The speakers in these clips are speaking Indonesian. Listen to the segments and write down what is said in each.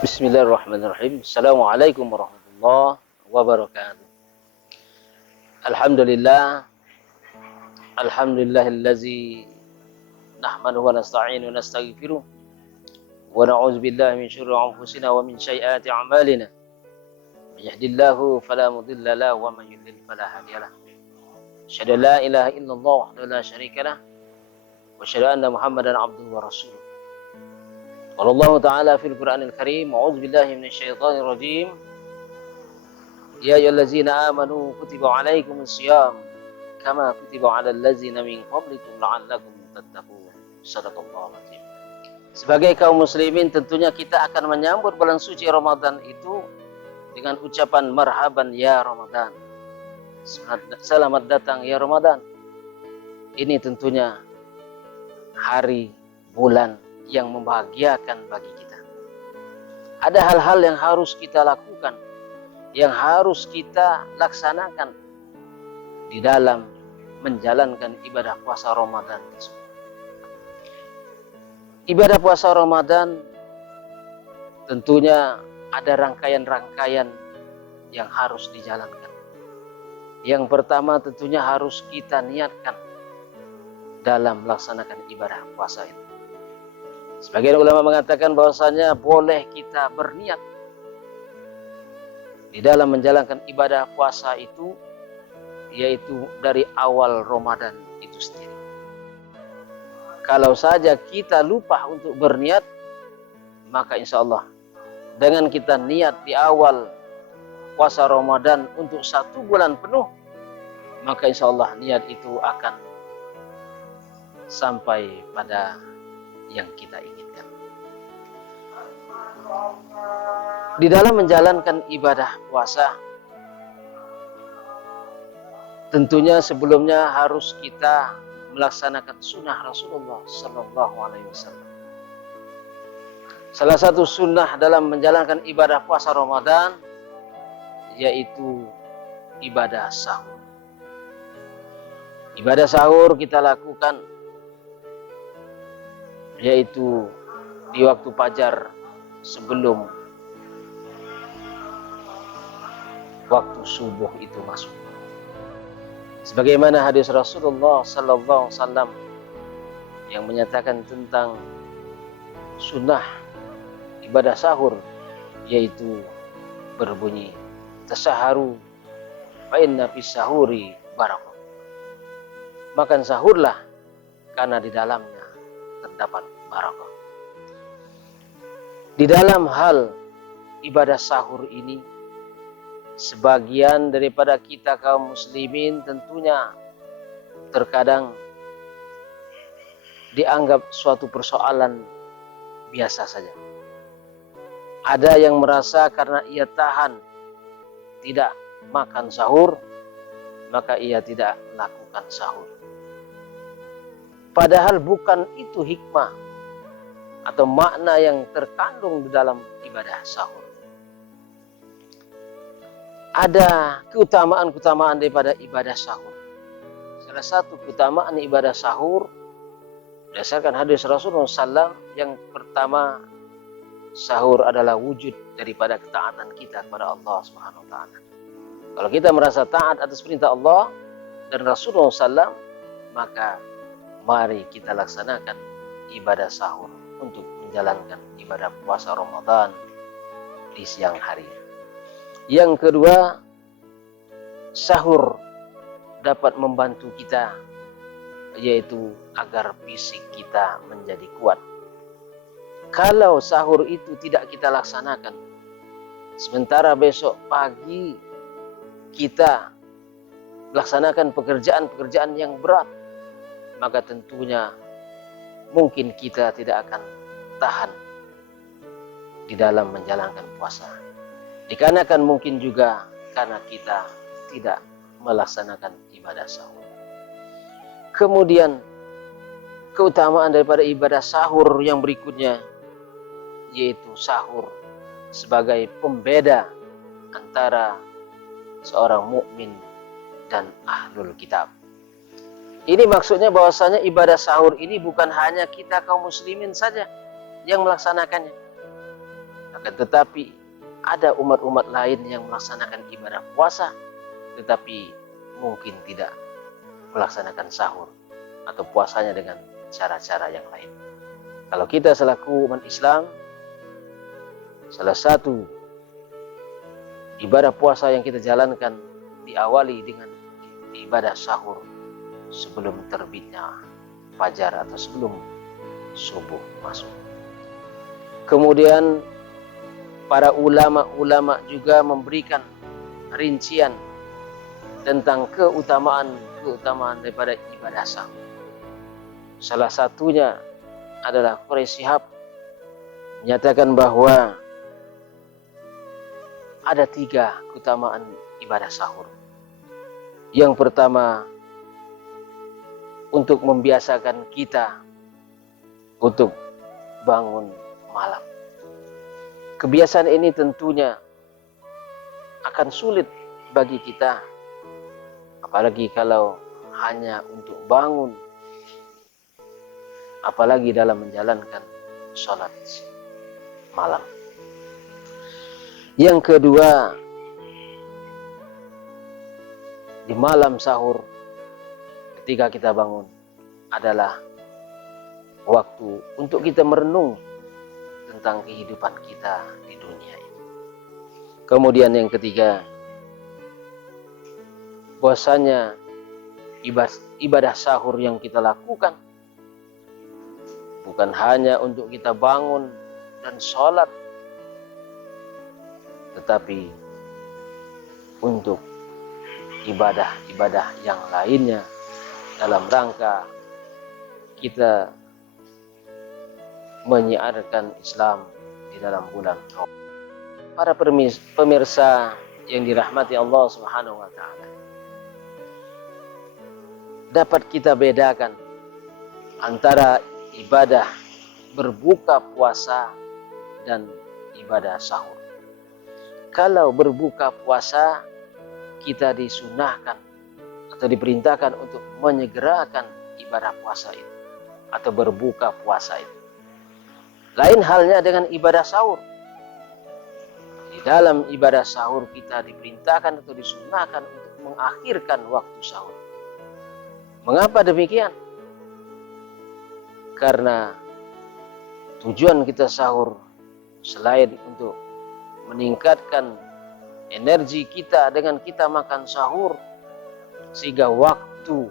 Bismillahirrahmanirrahim. Assalamualaikum warahmatullahi wabarakatuh. Alhamdulillah. Alhamdulillahillazi nahmaduhu wa nasta'inu wa nastaghfiruh wa na'udzu billahi min syururi anfusina wa min sayyiati a'malina. May yahdihillahu fala mudilla lahu wa may yudlil fala hadiya lahu. Asyhadu an la ilaha illallah wahdahu la syarika lah wa asyhadu anna Muhammadan abduhu wa rasuluh. Qala Allah Ta'ala fil Qur'anil Karim, a'udzu billahi minasyaitonir rajim. Ya ayyuhallazina amanu kutiba 'alaikumus syiyam kama kutiba 'alal ladzina min qablikum la'allakum tattaqun. Shadaqallahul azim. Sebagai kaum muslimin, tentunya kita akan menyambut bulan suci Ramadan itu dengan ucapan marhaban ya Ramadan. Selamat datang ya Ramadan. Ini tentunya hari, bulan yang membahagiakan bagi kita. Ada hal-hal yang harus kita lakukan, yang harus kita laksanakan di dalam menjalankan ibadah puasa Ramadan tersebut. Ibadah puasa Ramadan tentunya ada rangkaian-rangkaian yang harus dijalankan. Yang pertama tentunya harus kita niatkan dalam melaksanakan ibadah puasa itu. Sebagian ulama mengatakan bahwasanya boleh kita berniat di dalam menjalankan ibadah puasa itu, yaitu dari awal Ramadan itu sendiri. Kalau saja kita lupa untuk berniat, maka insya Allah dengan kita niat di awal puasa Ramadan untuk 1 bulan penuh, maka insya Allah niat itu akan sampai pada yang kita inginkan. Di dalam menjalankan ibadah puasa, tentunya sebelumnya harus kita melaksanakan sunnah Rasulullah Sallallahu Alaihi Wasallam. Salah satu sunnah dalam menjalankan ibadah puasa Ramadan yaitu ibadah sahur. Ibadah sahur kita lakukan yaitu di waktu fajar sebelum waktu subuh itu masuk. Sebagaimana hadis Rasulullah Sallallahu Alaihi Wasallam yang menyatakan tentang sunnah ibadah sahur, yaitu berbunyi tasaharu fa inna fis sahuri barakah. Makan sahurlah karena di dalamnya terdapat barakah. Di dalam hal ibadah sahur ini, sebagian daripada kita kaum muslimin tentunya terkadang dianggap suatu persoalan biasa saja. Ada yang merasa karena ia tahan tidak makan sahur, maka ia tidak melakukan sahur. Padahal bukan itu hikmah atau makna yang terkandung di dalam ibadah sahur. Ada keutamaan-keutamaan daripada ibadah sahur. Salah satu keutamaan ibadah sahur berdasarkan hadis Rasulullah SAW, yang pertama, sahur adalah wujud daripada ketaatan kita kepada Allah Subhanahu Wa Taala. Kalau kita merasa taat atas perintah Allah dan Rasulullah SAW, maka mari kita laksanakan ibadah sahur untuk menjalankan ibadah puasa Ramadan di siang hari. Yang kedua, sahur dapat membantu kita, yaitu agar fisik kita menjadi kuat. Kalau sahur itu tidak kita laksanakan, sementara besok pagi kita laksanakan pekerjaan-pekerjaan yang berat, maka tentunya mungkin kita tidak akan tahan di dalam menjalankan puasa. Dikarenakan mungkin juga karena kita tidak melaksanakan ibadah sahur. Kemudian keutamaan daripada ibadah sahur yang berikutnya, yaitu sahur sebagai pembeda antara seorang mukmin dan ahlul kitab. Ini maksudnya bahwasanya ibadah sahur ini bukan hanya kita kaum muslimin saja yang melaksanakannya, akan tetapi ada umat-umat lain yang melaksanakan ibadah puasa tetapi mungkin tidak melaksanakan sahur atau puasanya dengan cara-cara yang lain. Kalau kita selaku umat Islam, salah satu ibadah puasa yang kita jalankan diawali dengan ibadah sahur sebelum terbitnya fajar atau sebelum subuh masuk. Kemudian para ulama-ulama juga memberikan rincian tentang keutamaan daripada ibadah sahur. Salah satunya adalah Quraisy Shihab menyatakan bahwa ada 3 keutamaan ibadah sahur. Yang pertama, untuk membiasakan kita untuk bangun malam. Kebiasaan ini tentunya akan sulit bagi kita, apalagi kalau hanya untuk bangun, apalagi dalam menjalankan sholat malam. Yang kedua, di malam sahur ketika kita bangun adalah waktu untuk kita merenung tentang kehidupan kita di dunia ini. Kemudian yang ketiga, bahwasanya ibadah sahur yang kita lakukan bukan hanya untuk kita bangun dan sholat, tetapi untuk ibadah-ibadah yang lainnya dalam rangka kita menyiarkan Islam di dalam bulan Ramadan. Para pemirsa yang dirahmati Allah Subhanahu wa taala, dapat kita bedakan antara ibadah berbuka puasa dan ibadah sahur. Kalau berbuka puasa, kita disunahkan atau diperintahkan untuk menyegerakan ibadah puasa itu atau berbuka puasa itu. Lain halnya dengan ibadah sahur. Di dalam ibadah sahur kita diperintahkan atau disunahkan untuk mengakhirkan waktu sahur. Mengapa demikian? Karena tujuan kita sahur selain untuk meningkatkan energi kita dengan kita makan sahur, sehingga waktu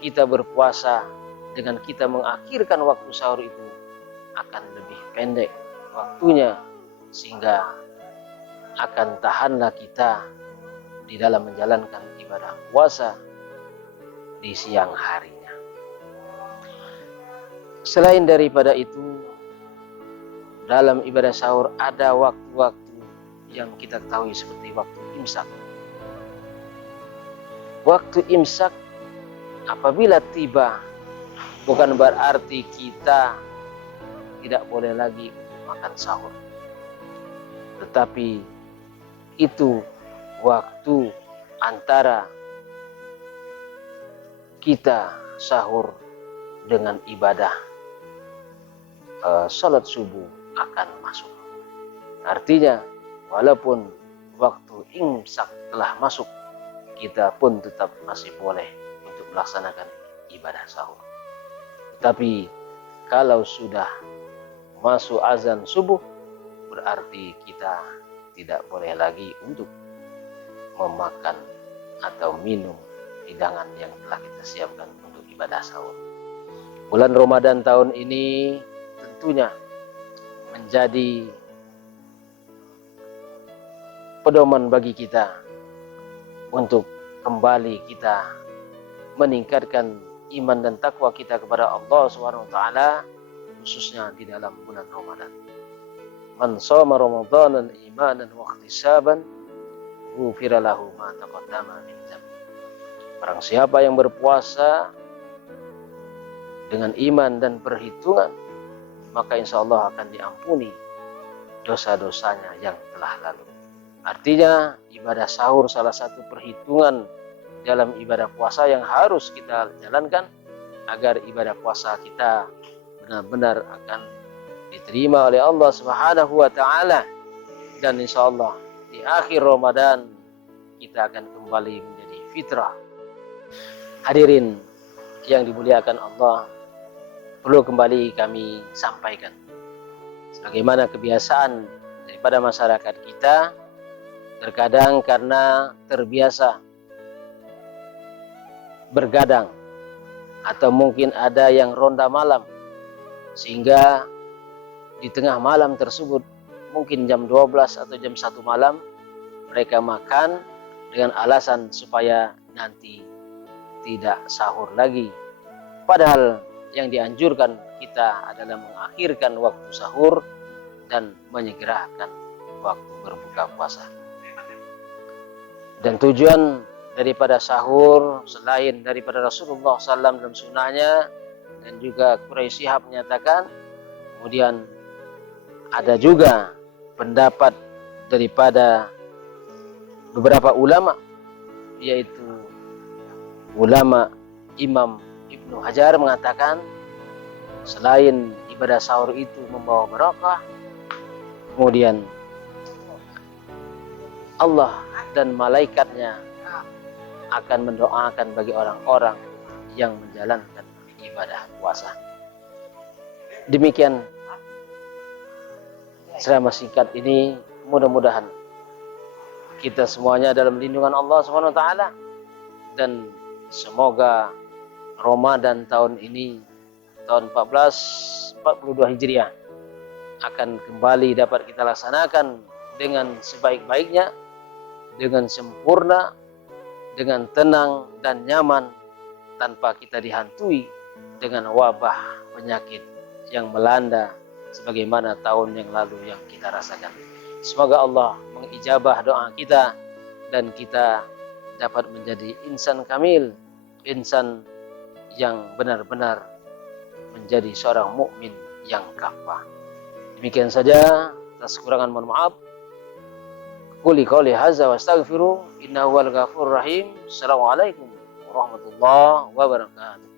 kita berpuasa dengan kita mengakhirkan waktu sahur itu akan lebih pendek waktunya, sehingga akan tahanlah kita di dalam menjalankan ibadah puasa di siang harinya. Selain daripada itu, dalam ibadah sahur ada waktu-waktu yang kita ketahui seperti waktu imsak. Waktu imsak apabila tiba, bukan berarti kita tidak boleh lagi makan sahur, tetapi itu waktu antara kita sahur dengan ibadah salat subuh akan masuk. Artinya walaupun waktu imsak telah masuk, kita pun tetap masih boleh untuk melaksanakan ibadah sahur. Tapi kalau sudah masuk azan subuh, berarti kita tidak boleh lagi untuk memakan atau minum hidangan yang telah kita siapkan untuk ibadah sahur. Bulan Ramadan tahun ini tentunya menjadi pedoman bagi kita untuk kembali kita meningkatkan iman dan takwa kita kepada Allah Subhanahu wa taala, khususnya di dalam bulan Ramadan. Man shoma Ramadanan imanan wa ihtisaban ghufira lahu ma taqaddama min dzambi. Barang siapa yang berpuasa dengan iman dan perhitungan, maka insya Allah akan diampuni dosa-dosanya yang telah lalu. Artinya ibadah sahur salah satu perhitungan dalam ibadah puasa yang harus kita jalankan agar ibadah puasa kita benar-benar akan diterima oleh Allah Subhanahu wa taala, dan insyaallah di akhir Ramadan kita akan kembali menjadi fitrah. Hadirin yang dimuliakan Allah, perlu kembali kami sampaikan, sebagaimana kebiasaan daripada masyarakat kita, terkadang karena terbiasa bergadang atau mungkin ada yang ronda malam, sehingga di tengah malam tersebut mungkin jam 12 atau jam 1 malam mereka makan dengan alasan supaya nanti tidak sahur lagi. Padahal yang dianjurkan kita adalah mengakhirkan waktu sahur dan menyegerakan waktu berbuka puasa. Dan tujuan daripada sahur selain daripada Rasulullah SAW dalam sunnahnya, dan juga Quraisy Shihab menyatakan, kemudian ada juga pendapat daripada beberapa ulama, yaitu ulama Imam Ibnu Hajar mengatakan, selain ibadah sahur itu membawa barakah, kemudian Allah dan malaikatnya akan mendoakan bagi orang-orang yang menjalankan ibadah puasa. Demikian selama singkat ini, mudah-mudahan kita semuanya dalam lindungan Allah Subhanahu wa taala, dan semoga Ramadan tahun ini, tahun 1442 Hijriah, akan kembali dapat kita laksanakan dengan sebaik-baiknya, dengan sempurna, dengan tenang dan nyaman, tanpa kita dihantui dengan wabah penyakit yang melanda sebagaimana tahun yang lalu yang kita rasakan. Semoga Allah mengijabah doa kita dan kita dapat menjadi insan kamil, insan yang benar-benar menjadi seorang mukmin yang kafah. Demikian saja, atas kekurangan mohon maaf. Quli qouli hadza wa astaghfiru innahu wal ghafurur rahim. Assalamualaikum warahmatullahi wabarakatuh.